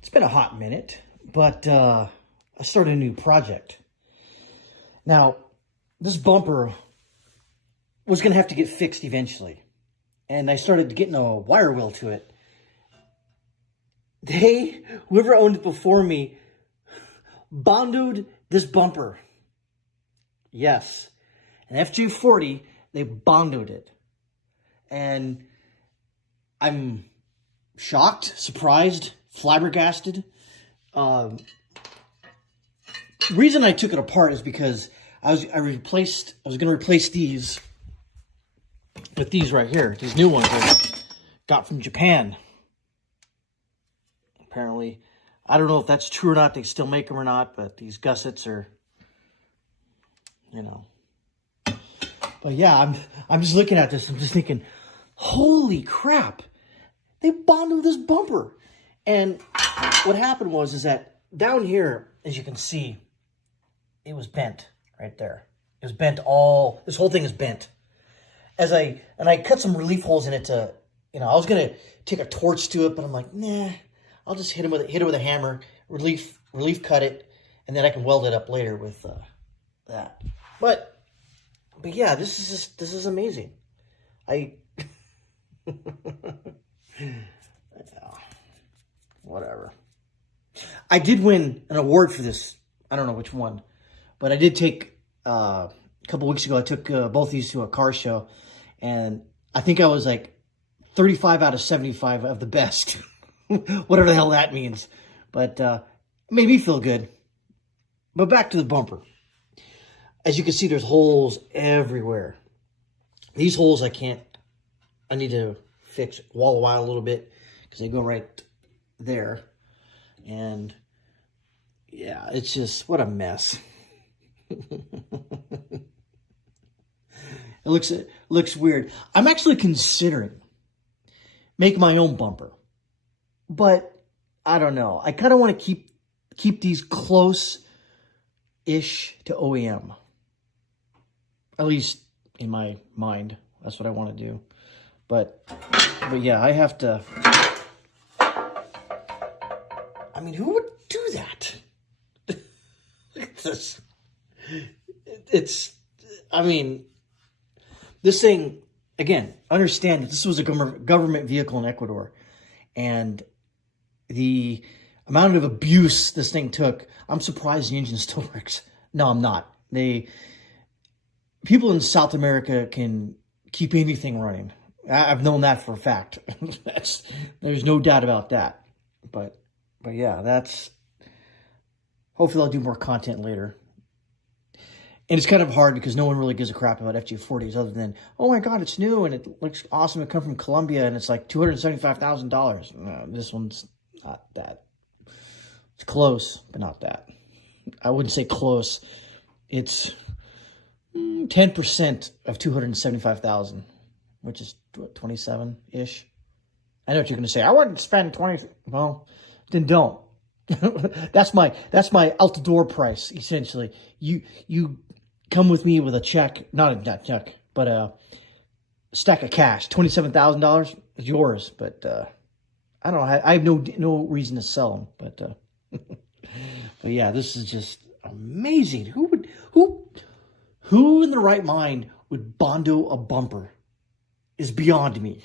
It's been a hot minute, but I started a new project. Now, this bumper was going to have to get fixed eventually, and I started getting a wire wheel to it. Whoever owned it before me, bondoed this bumper. Yes, an FJ40, they bondoed it. And I'm shocked, surprised, flabbergasted. Reason I took it apart is because I was going to replace these with these right here. These new ones I got from Japan. Apparently, I don't know if that's true or not. They still make them or not, but these gussets are, you know. But yeah, I'm just looking at this. I'm just thinking, holy crap! They bonded this bumper. And what happened is that down here, as you can see, it was bent right there. It was bent this whole thing is bent. And I cut some relief holes in it to, I was gonna take a torch to it, but I'm like, nah, I'll just hit it with a hammer, relief cut it, and then I can weld it up later with that. But yeah, this is amazing. Whatever. I did win an award for this. I don't know which one, but I did take a couple weeks ago. I took both these to a car show, and I think I was like 35 out of 75 of the best, whatever the hell that means. But made me feel good. But back to the bumper. As you can see, there's holes everywhere. These holes I need to fix, wall a little bit, because they go right there. And yeah, it's just, what a mess. It looks weird. I'm actually considering making my own bumper, but I don't know. I kind of want to keep these close-ish to OEM. At least in my mind, that's what I want to do. But yeah, I have to. I mean, who would do that? I mean, this thing, again, understand that this was a government vehicle in Ecuador. And the amount of abuse this thing took, I'm surprised the engine still works. No, I'm not. People in South America can keep anything running. I've known that for a fact. There's no doubt about that. But yeah, hopefully I'll do more content later. And it's kind of hard because no one really gives a crap about FJ40s other than, oh my God, it's new and it looks awesome. It comes from Colombia and it's like $275,000. This one's not that. It's close, but not that. I wouldn't say close. It's 10% of 275,000, which is what, 27-ish. I know what you're going to say. I wouldn't spend 20. Well, then don't. that's my out the door price. Essentially, you come with me with a check, not a check, but a stack of cash. $27,000 is yours. But I don't know. I have no reason to sell them. But but yeah, this is just amazing. Who in the right mind would bondo a bumper is beyond me.